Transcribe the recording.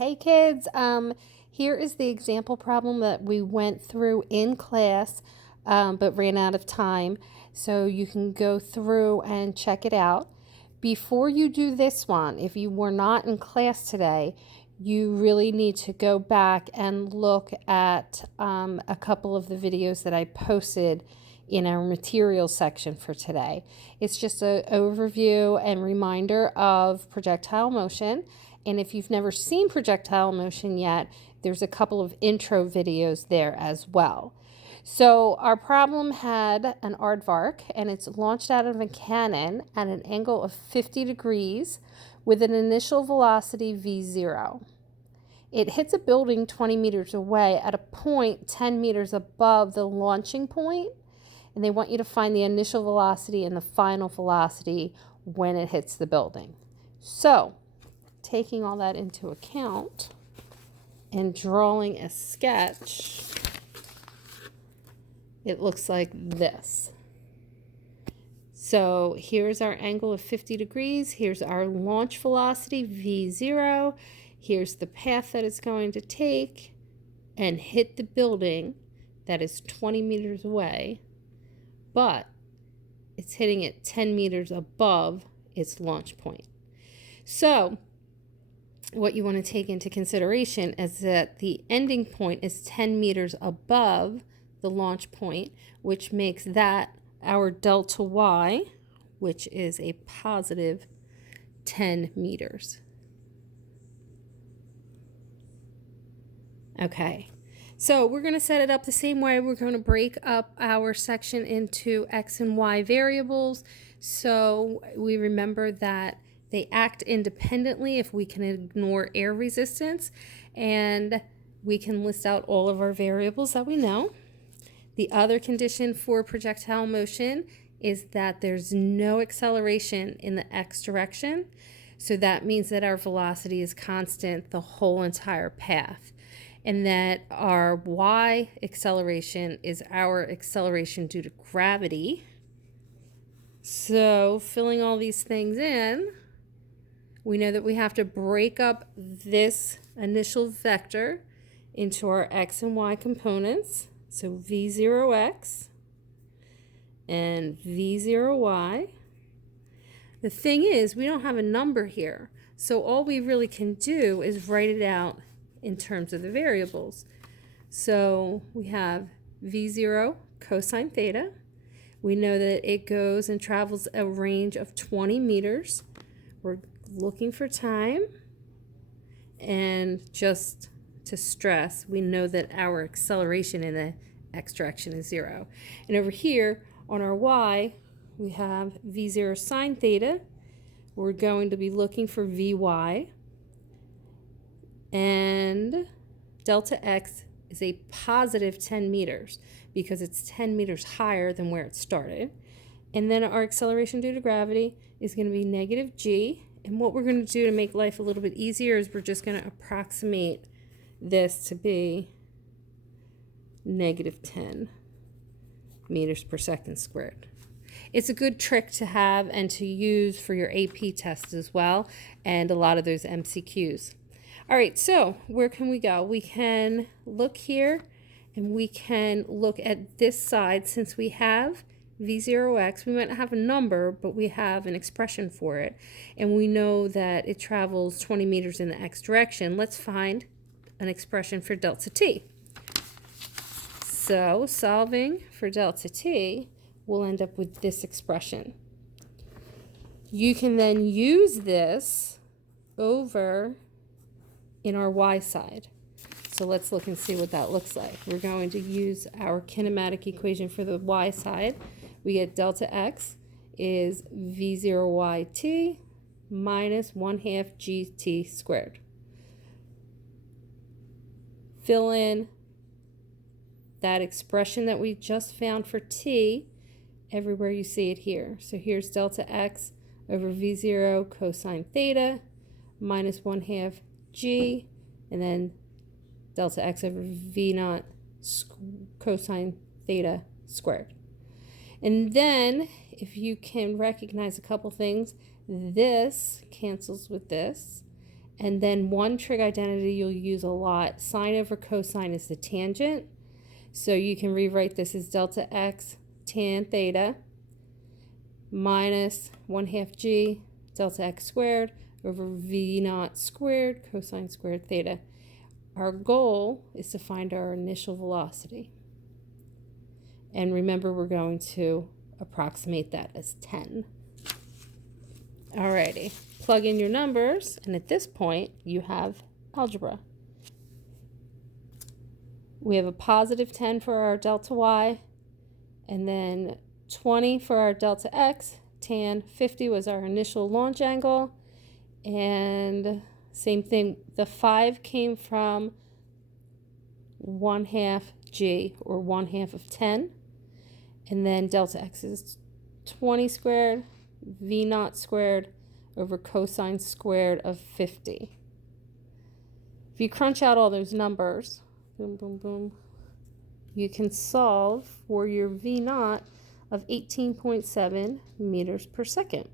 Hey kids, here is the example problem that we went through in class, but ran out of time. So you can go through and check it out. Before you do this one, if you were not in class today, you really need to go back and look at a couple of the videos that I posted in our materials section for today. It's just an overview and reminder of projectile motion. And if you've never seen projectile motion yet, there's a couple of intro videos there as well. So our problem had an aardvark, and it's launched out of a cannon at an angle of 50 degrees with an initial velocity v0. It hits a building 20 meters away at a point 10 meters above the launching point, and they want you to find the initial velocity and the final velocity when it hits the building. So, taking all that into account and drawing a sketch, it looks like this. So here's our angle of 50 degrees. Here's our launch velocity, v0. Here's the path that it's going to take and hit the building that is 20 meters away, but it's hitting it 10 meters above its launch point. So what you want to take into consideration is that the ending point is 10 meters above the launch point, which makes that our delta y, which is a positive 10 meters. Okay, so we're going to set it up the same way. We're going to break up our section into x and y variables. So we remember that they act independently if we can ignore air resistance, and we can list out all of our variables that we know. The other condition for projectile motion is that there's no acceleration in the x direction. So that means that our velocity is constant the whole entire path, and that our y acceleration is our acceleration due to gravity. So filling all these things in, we know that we have to break up this initial vector into our x and y components. So v0x and v0y. The thing is, we don't have a number here. So all we really can do is write it out in terms of the variables. So we have v0 cosine theta. We know that it goes and travels a range of 20 meters. We're looking for time, and just to stress, we know that our acceleration in the x direction is 0. And over here on our y, we have v0 sine theta. We're going to be looking for vy, and delta x is a positive 10 meters because it's 10 meters higher than where it started. And then our acceleration due to gravity is going to be negative g. And what we're going to do to make life a little bit easier is we're just going to approximate this to be negative 10 meters per second squared. It's a good trick to have and to use for your AP test as well, and a lot of those MCQs. All right, so where can we go? We can look here, and we can look at this side. Since we have v0x, we might not have a number, but we have an expression for it, and we know that it travels 20 meters in the x direction. Let's find an expression for delta t. So solving for delta t, we'll end up with this expression. You can then use this over in our y side. So let's look and see what that looks like. We're going to use our kinematic equation for the y side. We get delta x is v0yt minus 1/2 gt squared. Fill in that expression that we just found for t everywhere you see it here. So here's delta x over v0 cosine theta minus 1/2 g, and then delta x over v naught cosine theta squared. And then if you can recognize a couple things, this cancels with this, And then one trig identity you'll use a lot, sine over cosine is the tangent. So you can rewrite this as delta x tan theta minus 1/2 g delta x squared over v naught squared cosine squared theta. Our goal is to find our initial velocity. And remember, we're going to approximate that as 10. Alrighty, plug in your numbers, and at this point, you have algebra. We have a positive 10 for our delta y, and then 20 for our delta x. Tan 50 was our initial launch angle, and same thing, the 5 came from 1/2 g, or 1/2 of 10, and then delta x is 20 squared v naught squared over cosine squared of 50. If you crunch out all those numbers, boom, boom, boom, you can solve for your v naught of 18.7 meters per second.